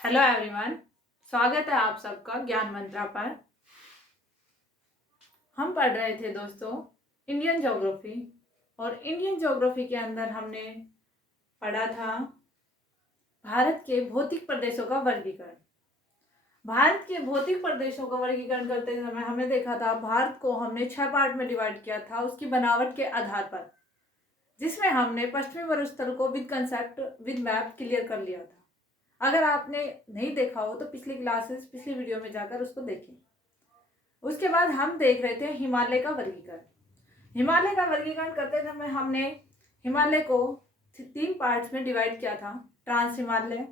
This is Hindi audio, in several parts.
हेलो एवरीवन, स्वागत है आप सबका ज्ञान मंत्रा पर। हम पढ़ रहे थे दोस्तों इंडियन ज्योग्राफी, और इंडियन ज्योग्राफी के अंदर हमने पढ़ा था भारत के भौतिक प्रदेशों का वर्गीकरण। भारत के भौतिक प्रदेशों का वर्गीकरण करते समय हमने देखा था भारत को हमने 6 पार्ट में डिवाइड किया था उसकी बनावट के आधार पर, जिसमें हमने पश्चिमी मरुस्थल को with concept with map clear कर लिया था। अगर आपने नहीं देखा हो तो पिछली वीडियो में जाकर उसको देखें। उसके बाद हम देख रहे थे हिमालय का वर्गीकरण। हिमालय का वर्गीकरण करते समय हमने हिमालय को 3 पार्ट्स में डिवाइड किया था, ट्रांस हिमालय,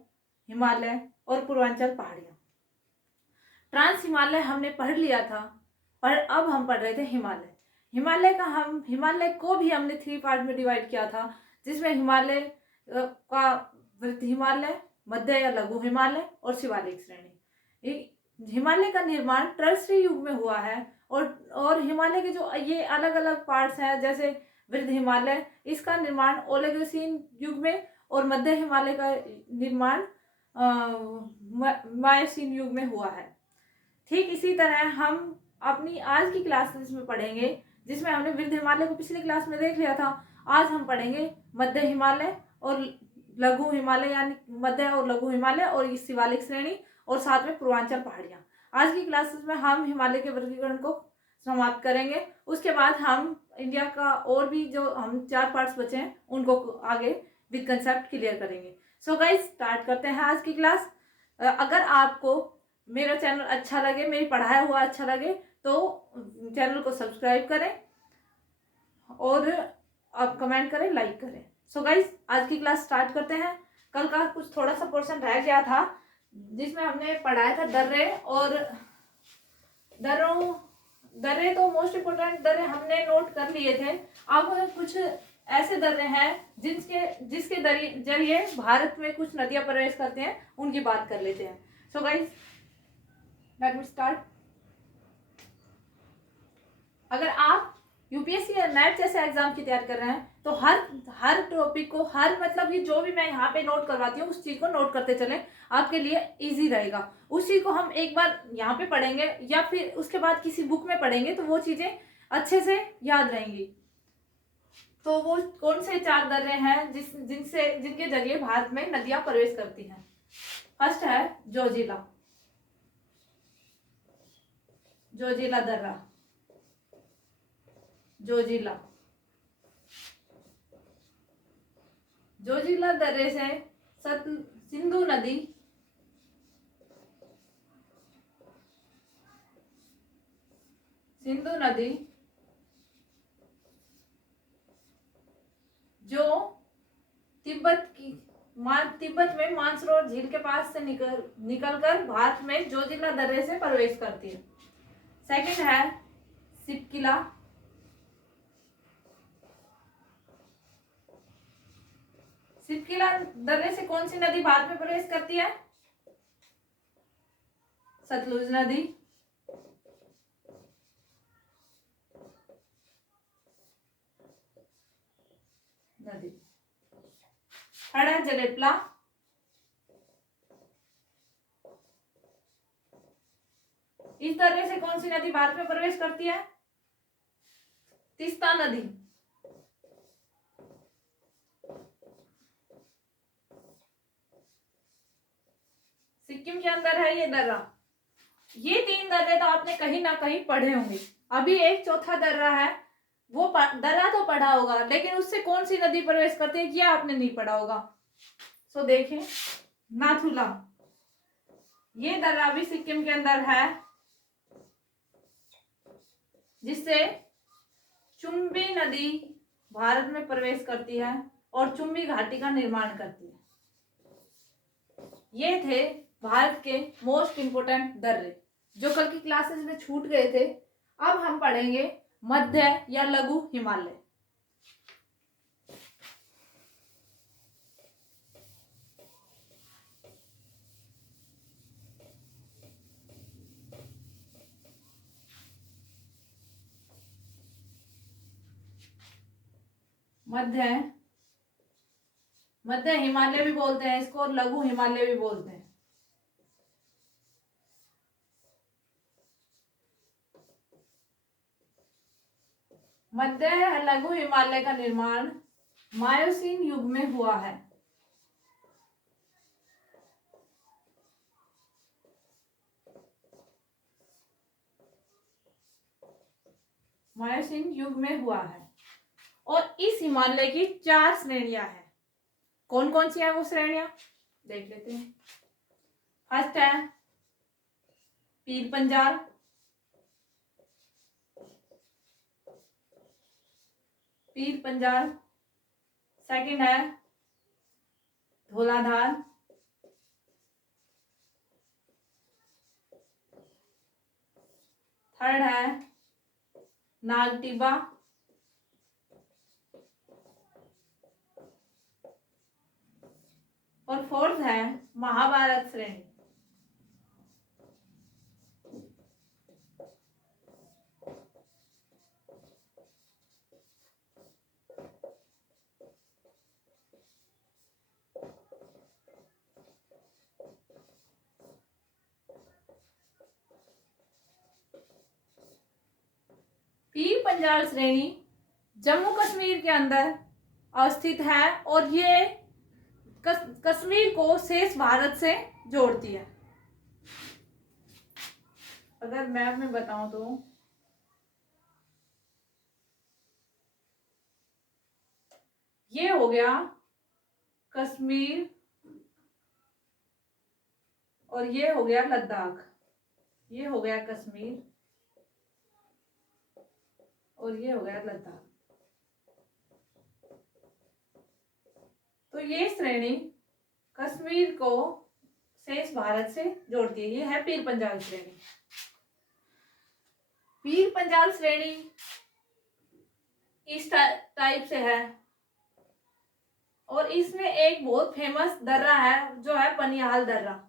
हिमालय और पूर्वांचल पहाड़ियां। ट्रांस हिमालय हमने पढ़ लिया था, पर अब हम पढ़ रहे थे हिमालय। हिमालय को भी हमने 3 पार्ट में डिवाइड किया था, जिसमें हिमालय का वृत्त हिमालय, मध्य या लघु हिमालय और शिवालिक श्रेणी। हिमालय का निर्माण टर्सरी युग में हुआ है, और हिमालय के जो ये अलग अलग पार्ट्स हैं, जैसे वृद्ध हिमालय, इसका निर्माण ओलिगोसीन युग में, और मध्य हिमालय का निर्माण मायोसीन युग में हुआ है। ठीक इसी तरह हम अपनी आज की क्लासेस में पढ़ेंगे, जिसमें हमने वृद्ध हिमालय को पिछली क्लास में देख लिया था। आज हम पढ़ेंगे मध्य हिमालय और लघु हिमालय, यानी मध्य और लघु हिमालय और शिवालिक श्रेणी, और साथ में पूर्वांचल पहाड़ियां। आज की क्लासेस में हम हिमालय के वर्गीकरण को समाप्त करेंगे। उसके बाद हम इंडिया का और भी जो हम 4 पार्ट्स बचे हैं उनको आगे विद कंसेप्ट क्लियर करेंगे। सो गाइस, स्टार्ट करते हैं आज की क्लास। अगर आपको मेरा चैनल अच्छा लगे, मेरी पढ़ाया हुआ अच्छा लगे, तो चैनल को सब्सक्राइब करें और आप कमेंट करें, लाइक करें। सो गाइस, आज की क्लास स्टार्ट करते हैं। कल का कुछ थोड़ा सा पोर्शन रह गया था, जिसमें हमने पढ़ाया था दर्रे, और दर्रे तो मोस्ट इम्पोर्टेंट दर्रे हमने नोट कर लिए थे। अब कुछ ऐसे दर्रे हैं जिसके जरिए भारत में कुछ नदियां प्रवेश करते हैं, उनकी बात कर लेते हैं। So guys, let me start. अगर आप यूपीएससी या नेट जैसे एग्जाम की तैयारी कर रहे हैं, तो हर टॉपिक को, मतलब कि जो भी मैं यहाँ पे नोट करवाती हूँ उस चीज को नोट करते चलें, आपके लिए इजी रहेगा। उस चीज को हम एक बार यहाँ पे पढ़ेंगे या फिर उसके बाद किसी बुक में पढ़ेंगे, तो वो चीजें अच्छे से याद रहेंगी। तो वो कौन से 4 दर्रे हैं जिनके जरिए भारत में नदियां प्रवेश करती हैं? फर्स्ट है जोजिला दर्रा। जोजिला दर्रे से सिंधु नदी जो तिब्बत में मानसरोवर झील के पास से निकलकर भारत में जोजिला दर्रे से प्रवेश करती है। सेकंड है शिपकिला दर्रे से कौन सी नदी भारत में प्रवेश करती है? सतलुज नदी। थर्ड है जलेपला। इस दर्रे से कौन सी नदी भारत में प्रवेश करती है? तीस्ता नदी। सिक्किम के अंदर है ये दर्रा। ये 3 दर्रे तो आपने कहीं ना कहीं पढ़े होंगे। अभी एक चौथा दर्रा है, वो दर्रा तो पढ़ा होगा, लेकिन उससे कौन सी नदी प्रवेश करती है ये आपने नहीं पढ़ा होगा। सो देखें, नाथुला, ये दर्रा भी सिक्किम के अंदर है, जिससे चुम्बी नदी भारत में प्रवेश करती है और चुम्बी घाटी का निर्माण करती है। ये थे भारत के मोस्ट इंपोर्टेंट दर्रे जो कल की क्लासेस में छूट गए थे। अब हम पढ़ेंगे मध्य या लघु हिमालय। मध्य हिमालय भी बोलते हैं इसको, और लघु हिमालय भी बोलते हैं। मध्य लघु हिमालय का निर्माण मायोसीन युग में हुआ है। मायोसीन युग में हुआ है। और इस हिमालय की 4 श्रेणियां हैं। कौन कौन सी है वो श्रेणियां देख लेते हैं। फर्स्ट है पीर पंजाल, पीर पंजाल। सेकंड है धौलाधार, थर्ड है नाग टिब्बा, और फोर्थ है महाभारत श्रेणी। पीर पंजाल श्रेणी जम्मू कश्मीर के अंदर अवस्थित है और ये कश्मीर को शेष भारत से जोड़ती है। अगर मैप में बताऊं तो ये हो गया कश्मीर और ये हो गया लद्दाख। ये हो गया कश्मीर और ये हो गया लद्दाख। तो ये श्रेणी कश्मीर को शेष भारत से जोड़ती है। ये है पीर पंजाल श्रेणी। पीर पंजाल श्रेणी इस टाइप से है और इसमें एक बहुत फेमस दर्रा है जो है बनिहाल दर्रा,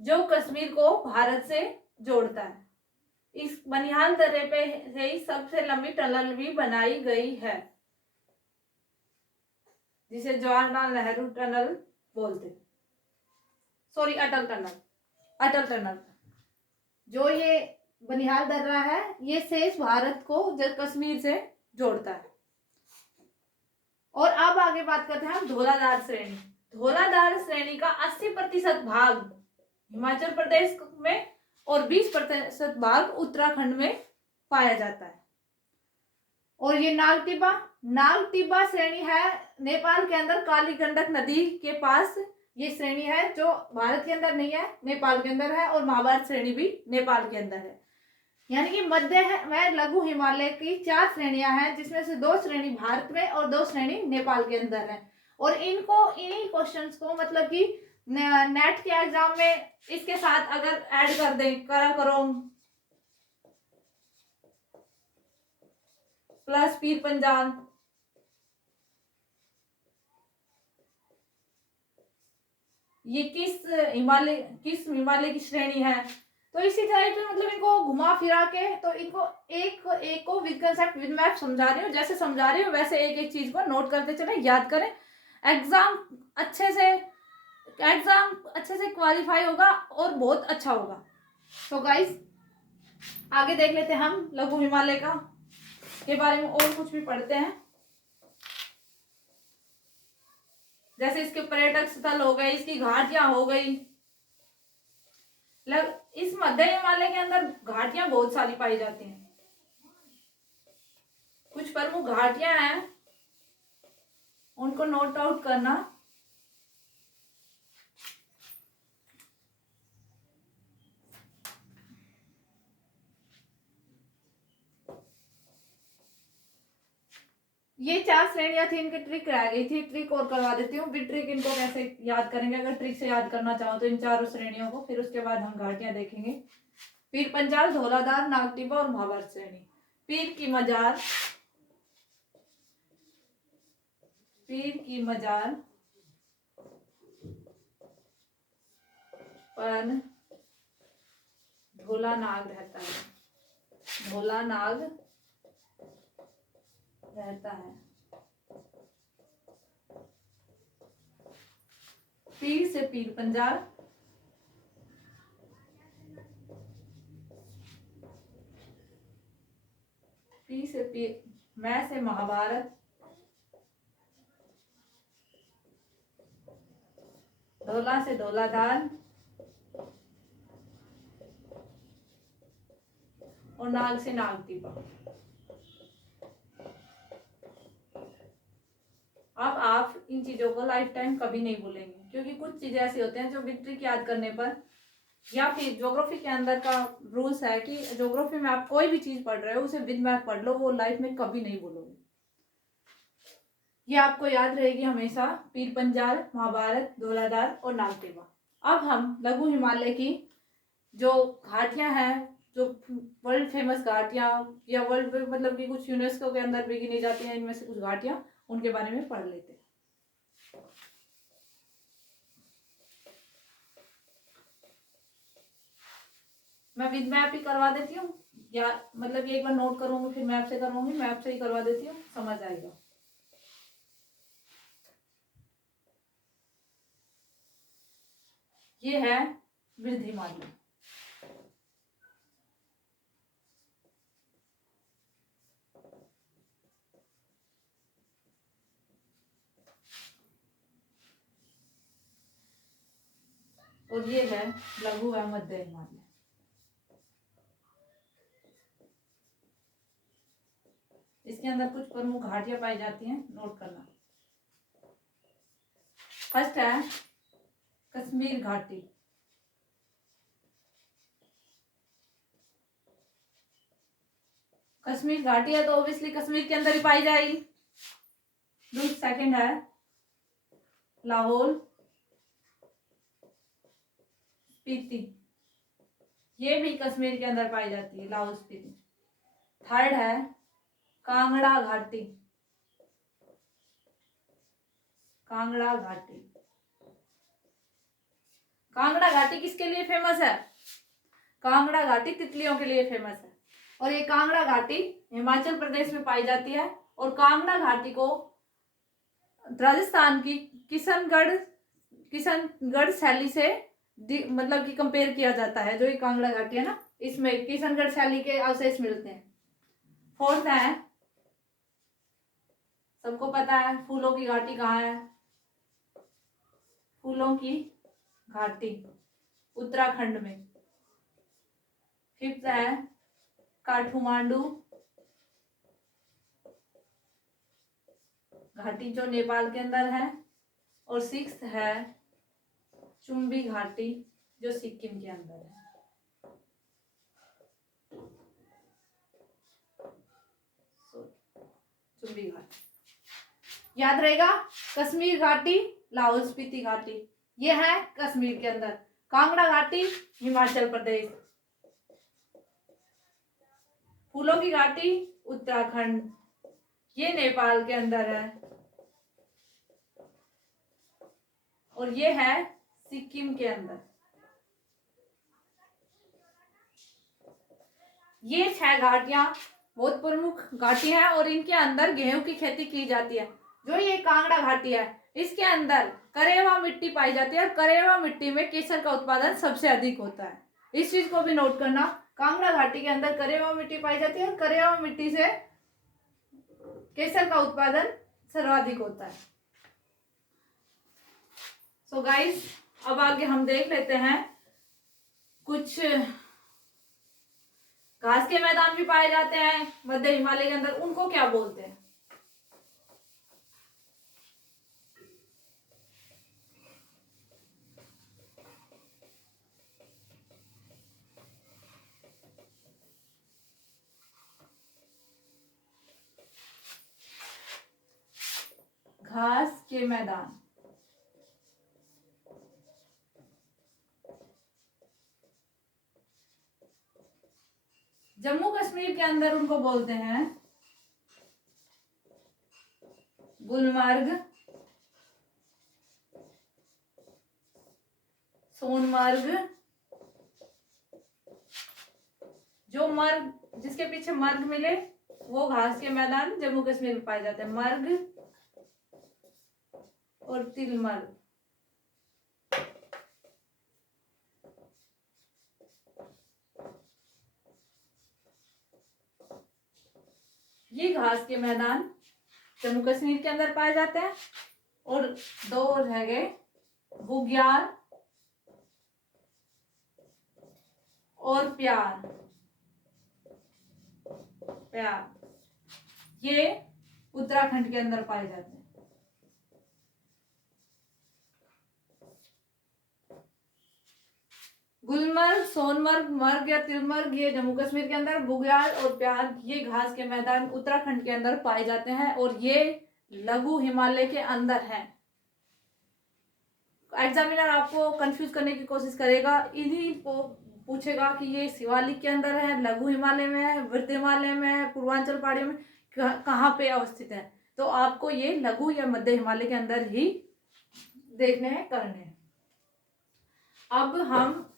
जो कश्मीर को भारत से जोड़ता है। इस बनिहाल दर्रे पे से ही सबसे लंबी टनल भी बनाई गई है, जिसे जवाहरलाल नेहरू टनल बोलते, सॉरी अटल टनल। अटल टनल जो ये बनिहाल दर्रा है ये शेष भारत को कश्मीर से जोड़ता है। और अब आगे बात करते हैं हम धौलाधार श्रेणी। धौलाधार श्रेणी का 80% भाग हिमाचल प्रदेश में और 20% भाग उत्तराखंड में पाया जाता है। और ये नागटिब्बा श्रेणी है नेपाल के अंदर काली गंडक नदी के पास। ये श्रेणी है जो भारत के अंदर नहीं है, नेपाल के अंदर है। और महाभारत श्रेणी भी नेपाल के अंदर है। यानी कि मध्य में लघु हिमालय की 4 श्रेणियां हैं, जिसमें से 2 श्रेणी भारत में और 2 श्रेणी नेपाल के अंदर है। और इनको इन्हीं क्वेश्चंस को मतलब कि नेट के एग्जाम में इसके साथ अगर ऐड कर दें काराकोरम प्लस पीर पंजाल, ये किस हिमालय की श्रेणी है, तो इसी तरह से मतलब इनको घुमा फिरा के तो इनको एक को विद कंसेप्ट विद मैप समझा रही हूँ। जैसे समझा रही हूँ वैसे एक एक चीज को नोट करते चले, याद करें। एग्जाम अच्छे से क्वालिफाई होगा और बहुत अच्छा होगा। तो गाइस आगे देख लेते हैं हम लघु हिमालय का के बारे में और कुछ भी पढ़ते हैं। जैसे इसके पर्यटक स्थल हो गए, इसकी घाटियां हो गई। इस मध्य हिमालय के अंदर घाटियां बहुत सारी पाई जाती हैं। कुछ प्रमुख घाटियां हैं, उनको नोट आउट करना। ये 4 श्रेणियां थी, इनकी ट्रिक रह गई थी। ट्रिक और करवा देती हूँ। विद ट्रिक इनको कैसे याद करेंगे, अगर ट्रिक से याद करना चाहो तो इन 4 श्रेणियों को। फिर उसके बाद हम घाटियां देखेंगे। पीर पंजाल, धौलाधार, नागटिब्बा और महाभारत श्रेणी। पीर की मजार पर धौला नाग रहता है। धौला नाग रहता है। पीर से पीर पंजाल, पीर से पीर मैं से महाभारत, धौला से धौलाधार और नाग से नागदीपा। अब आप इन चीजों को लाइफ टाइम कभी नहीं भूलेंगे, क्योंकि कुछ चीजें ऐसी होते हैं जो बिग ट्रिक याद करने पर, या फिर ज्योग्राफी के अंदर का रूल्स है कि ज्योग्राफी में आप कोई भी चीज पढ़ रहे हो उसे विद मैप पढ़ लो, वो लाइफ में कभी नहीं भूलोगे। ये आपको याद रहेगी हमेशा, पीर पंजाल, महाभारत, धौलाधार और नागदेवा। अब हम लघु हिमालय की जो घाटियां हैं, जो वर्ल्ड फेमस घाटियां या वर्ल्ड मतलब कि कुछ यूनेस्को के अंदर भी गिनी जाती हैं, इनमें से कुछ घाटियां, उनके बारे में पढ़ लेते हैं। मैं विद मैप ही करवा देती हूँ, या मतलब ये एक बार नोट करूंगी फिर मैप से करूंगी, मैप से ही करवा देती हूँ, समझ आएगा। ये है वृद्ध हिमालय। और ये है लघु व मध्य हिमालय। इसके अंदर कुछ प्रमुख घाटियां पाई जाती हैं, नोट करना। फर्स्ट है कश्मीर घाटी। कश्मीर घाटी है तो ऑब्वियसली कश्मीर के अंदर ही पाई जाएगी। सेकंड है लाहौल स्पीति, ये भी कश्मीर के अंदर पाई जाती है, लाहौल स्पीति। थर्ड है कांगड़ा घाटी। कांगड़ा घाटी, कांगड़ा घाटी किसके लिए फेमस है? कांगड़ा घाटी तितलियों के लिए फेमस है, और ये कांगड़ा घाटी हिमाचल प्रदेश में पाई जाती है। और कांगड़ा घाटी को राजस्थान की किशनगढ़ शैली से मतलब कि कंपेयर किया जाता है। जो ये कांगड़ा घाटी है ना, इसमें किशनगढ़ शैली के अवशेष मिलते हैं। फोर्थ है, सबको पता है फूलों की घाटी कहाँ है? फूलों की घाटी उत्तराखंड में। फिफ्थ है काठमांडू घाटी जो नेपाल के अंदर है। और सिक्स्थ है चुम्बी घाटी जो सिक्किम के अंदर है। चुम्बी घाटी याद रहेगा। कश्मीर घाटी, लाहौल स्पीति घाटी, ये है कश्मीर के अंदर। कांगड़ा घाटी हिमाचल प्रदेश, फूलों की घाटी उत्तराखंड, ये नेपाल के अंदर है। और ये है सिक्किम के अंदर। ये 6 घाटियां बहुत प्रमुख घाटियां हैं, और इनके अंदर गेहूं की खेती की जाती है। जो ये कांगड़ा घाटी है, इसके अंदर करेवा मिट्टी पाई जाती है, और करेवा मिट्टी में केसर का उत्पादन सबसे अधिक होता है। इस चीज को भी नोट करना, कांगड़ा घाटी के अंदर करेवा मिट्टी पाई जाती है, और करेवा मिट्टी से केसर का उत्पादन सर्वाधिक होता है। सो गाइस, अब आगे हम देख लेते हैं कुछ घास के मैदान भी पाए जाते हैं मध्य हिमालय के अंदर, उनको क्या बोलते हैं? घास के मैदान, जम्मू कश्मीर के अंदर उनको बोलते हैं गुलमर्ग, सोनमर्ग। जो मर्ग, जिसके पीछे मर्ग मिले वो घास के मैदान जम्मू कश्मीर में पाए जाते हैं। मर्ग और तिलमर्ग। ये घास के मैदान जम्मू कश्मीर के अंदर पाए जाते हैं। और दो और है गए बुग्याल और प्यार। प्यार ये उत्तराखंड के अंदर पाए जाते हैं। गुलमर्ग, सोनमर्ग, मर्ग या तिलमर्ग ये जम्मू कश्मीर के अंदर, बुग्याल और प्यार ये घास के मैदान उत्तराखंड के अंदर पाए जाते हैं और ये लघु हिमालय के अंदर है। एग्जामिनर आपको कंफ्यूज करने की कोशिश करेगा, इन्हीं को पूछेगा कि ये शिवालिक के अंदर है, लघु हिमालय में है, वृद्ध हिमालय में है, पूर्वांचल पहाड़ियों में कहाँ पे अवस्थित है, तो आपको ये लघु या मध्य हिमालय के अंदर ही देखने हैं, करने हैं। अब हम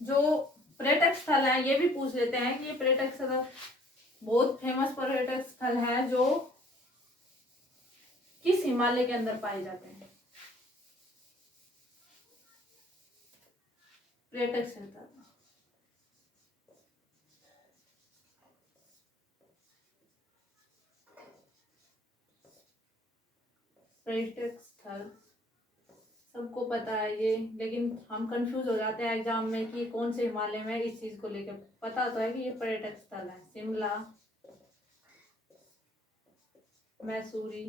जो पर्यटक स्थल है ये भी पूछ लेते हैं कि ये पर्यटक स्थल बहुत फेमस पर्यटक स्थल है जो किस हिमालय के अंदर पाए जाते हैं। पर्यटक स्थल पर्यटक स्थल सबको पता है ये, लेकिन हम कंफ्यूज हो जाते हैं एग्जाम में कि कौन से हिमालय में, इस चीज को लेकर पता तो है कि ये पर्यटक स्थल है। शिमला, मैसूरी,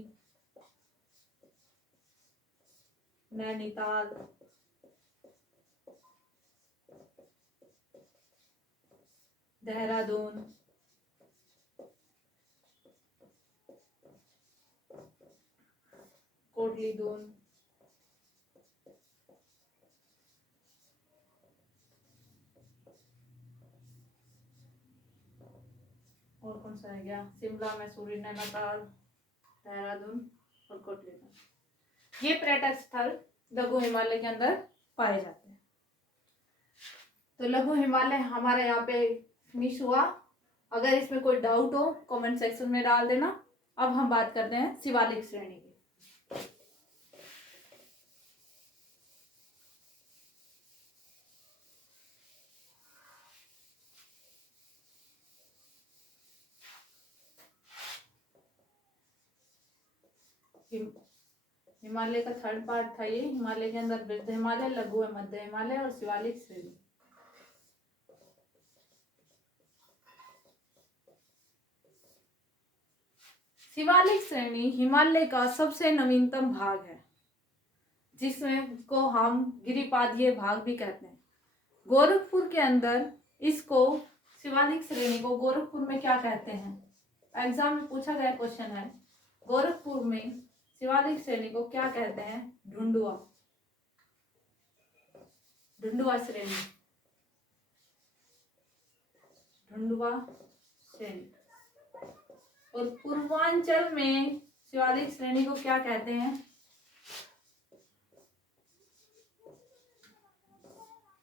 नैनीताल, देहरादून, कोटलीदून, और कौन सा रह गया, शिमला, मैसूरी, नैनीताल, देहरादून और कोटलीदून ये पर्यटक स्थल लघु हिमालय के अंदर पाए जाते हैं। तो लघु हिमालय हमारे यहाँ पे फिनिश हुआ। अगर इसमें कोई डाउट हो कमेंट सेक्शन में डाल देना। अब हम बात करते हैं शिवालिक श्रेणी की। हिमालय का थर्ड पार्ट था ये। हिमालय के अंदर वृद्ध हिमालय, लघु मध्य हिमालय और शिवालिक श्रेणी। शिवालिक श्रेणी हिमालय का सबसे नवीनतम भाग है, जिसमें को हम गिरिपादीय भाग भी कहते हैं। गोरखपुर के अंदर इसको शिवालिक श्रेणी को गोरखपुर में क्या कहते हैं, एग्जाम में पूछा गया क्वेश्चन है। गोरखपुर में शिवालिक श्रेणी को क्या कहते हैं? ढूंढुआ, ढूंढुआ श्रेणी, ढूंढुआ श्रेणी। और पूर्वांचल में शिवालिक श्रेणी को क्या कहते हैं?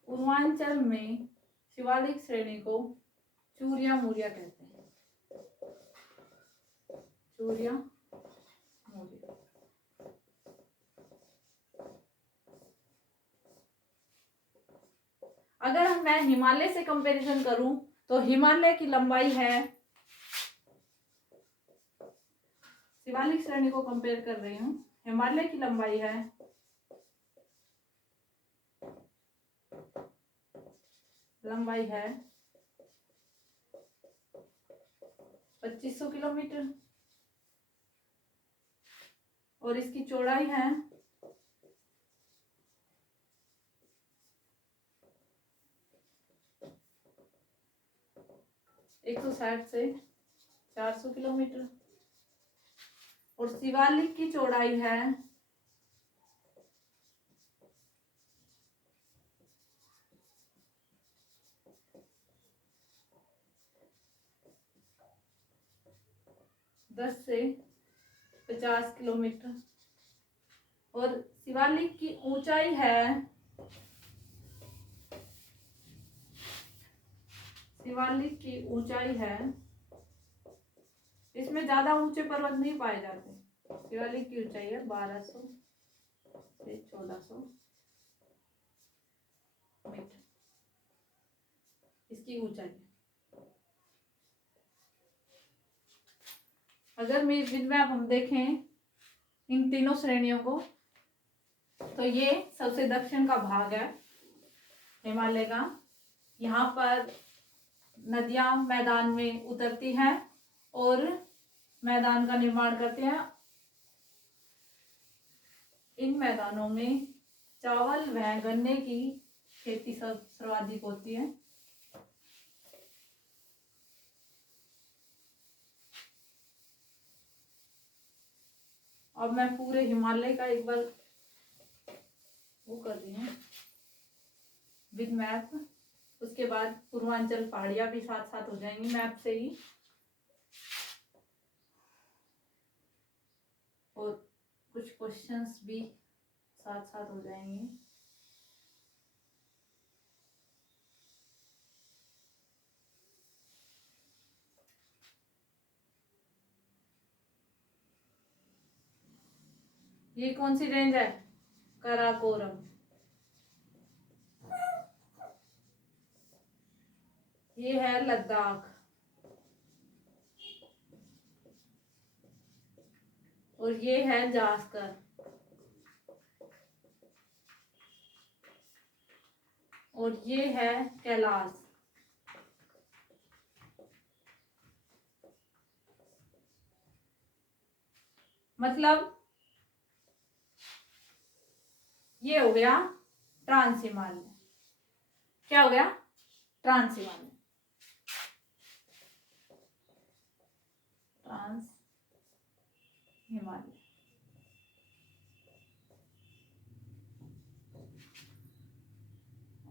पूर्वांचल में शिवालिक श्रेणी को चूरिया मूरिया कहते हैं, चूरिया मूरिया। अगर मैं हिमालय से कंपैरिजन करूं तो हिमालय की लंबाई है, शिवालिक श्रेणी को कंपेयर कर रही हूं, हिमालय की लंबाई है 2500 किलोमीटर और इसकी चौड़ाई है 160 से 400 किलोमीटर और शिवालिक की चौड़ाई है 10 से 50 किलोमीटर और शिवालिक की ऊंचाई है, शिवालिक की ऊंचाई है, इसमें ज्यादा ऊंचे पर्वत नहीं पाए जाते। शिवालिक की ऊंचाई है 1200 से 1400 मीटर, इसकी ऊंचाई। अगर विद मैप हम देखें इन तीनों श्रेणियों को, तो ये सबसे दक्षिण का भाग है हिमालय का। यहाँ पर नदियां मैदान में उतरती हैं और मैदान का निर्माण करते हैं। इन मैदानों में चावल व गन्ने की खेती सर्वाधिक होती है। अब मैं पूरे हिमालय का एक बार वो कर रही हूँ विद मैप। उसके बाद पूर्वांचल पहाड़ियाँ भी साथ साथ हो जाएंगी मैप से ही, और कुछ क्वेश्चंस भी साथ साथ हो जाएंगे। ये कौन सी रेंज है? काराकोरम। ये है लद्दाख, और ये है जास्कर, और ये है कैलाश। मतलब ये हो गया ट्रांस हिमालय। क्या हो गया? ट्रांस हिमालय। ट्रांस हिमालय।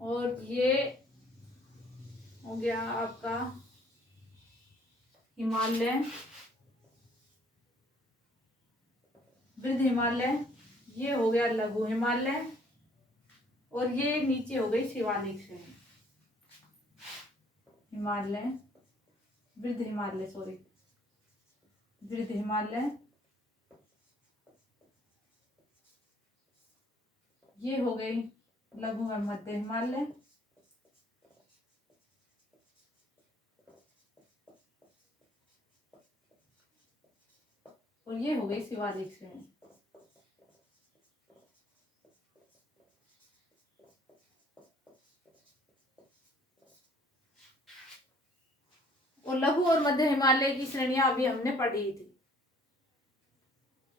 और ये हो गया आपका हिमालय, वृद्ध हिमालय। ये हो गया लघु हिमालय, और ये नीचे हो गई शिवालिक श्रेणी। हिमालय, वृद्ध हिमालय, सॉरी, वृद्ध हिमालय। ये हो गई लघु व मध्य हिमालय, और ये हो गई शिवालिक श्रेणी। और लघु और मध्य हिमालय की श्रेणियां अभी हमने पढ़ी थी।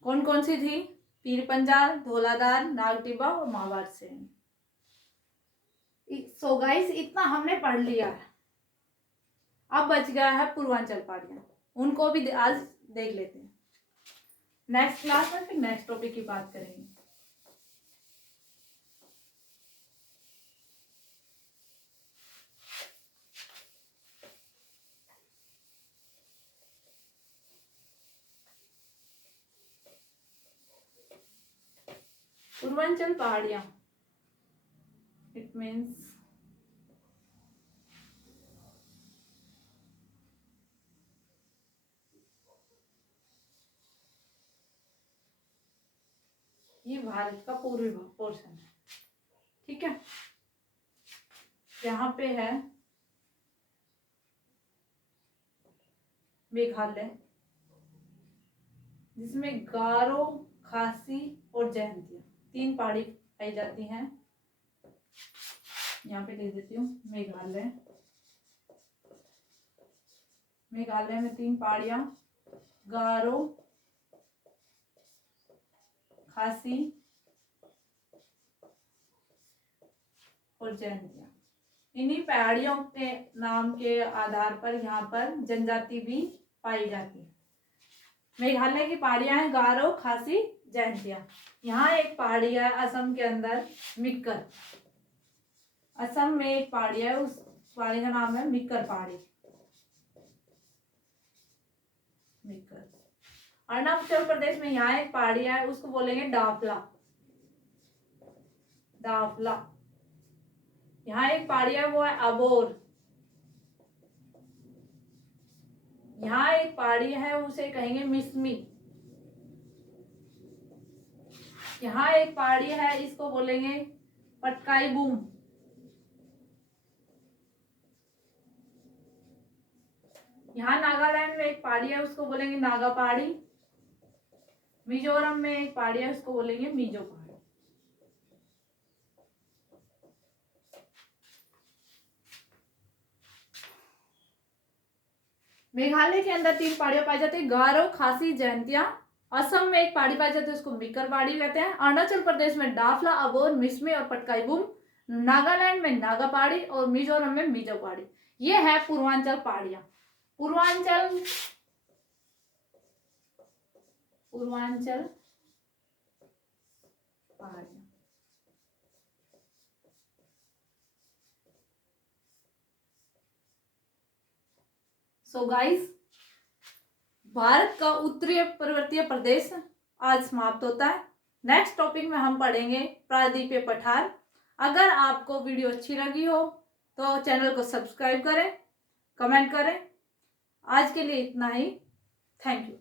कौन कौन सी थी? पीर पंजाल, धौलाधार, नागटिब्बा और महाभारत श्रेणी। सो गाइस, इतना हमने पढ़ लिया है। अब बच गया है पूर्वांचल पहाड़ियां, उनको भी आज देख लेते हैं। नेक्स्ट क्लास में फिर नेक्स्ट टॉपिक की बात करेंगे। पूर्वांचल पहाड़ियां, इट मीन्स ये भारत का पूर्वी पोर्शन है, ठीक है। यहाँ पे है मेघालय, जिसमें गारो, खासी और जयंतिया तीन पहाड़ी पाई जाती हैं। यहाँ पे लिख देती हूँ मेघालय। मेघालय में तीन पहाड़ियां, गारो, खासी और जयंतिया। इन्हीं पहाड़ियों के नाम के आधार पर यहाँ पर जनजाति भी पाई जाती है। मेघालय की पहाड़ियां हैं गारो, खासी, जयंतिया। यहाँ एक पहाड़ी है असम के अंदर, मिक्कर। असम में एक पहाड़ी है, उस पहाड़ी का नाम है मिक्कर पहाड़ी। मिक्कर। अरुणाचल प्रदेश में यहाँ एक पहाड़ी है, उसको बोलेंगे डाफला। डाफला। यहाँ एक पहाड़ी है, वो है अबोर। यहाँ एक पहाड़ी है, उसे कहेंगे मिसमी। यहाँ एक पहाड़ी है, इसको बोलेंगे पटकाई बूम। यहाँ नागालैंड में एक पहाड़ी है, उसको बोलेंगे नागा पहाड़ी। मिजोरम में एक पहाड़ी है, उसको बोलेंगे मिजो पहाड़ी। मेघालय के अंदर 3 पहाड़ियां पाई जाती है, गारो, खासी, जयंतिया। असम में एक पहाड़ी पाई जाती है, उसको मिकर पहाड़ी कहते हैं। अरुणाचल प्रदेश में डाफला, अबोर, मिसमी और पटकाई बूम। नागालैंड में नागा पहाड़ी और मिजोरम में मिजो पहाड़ी। ये है पूर्वांचल पहाड़ियां। पूर्वांचल पहाड़ियां। सो गाइस, भारत का उत्तरीय पर्वतीय प्रदेश आज समाप्त होता है। नेक्स्ट टॉपिक में हम पढ़ेंगे प्रायद्वीपीय पठार। अगर आपको वीडियो अच्छी लगी हो तो चैनल को सब्सक्राइब करें, कमेंट करें। आज के लिए इतना ही। Thank you.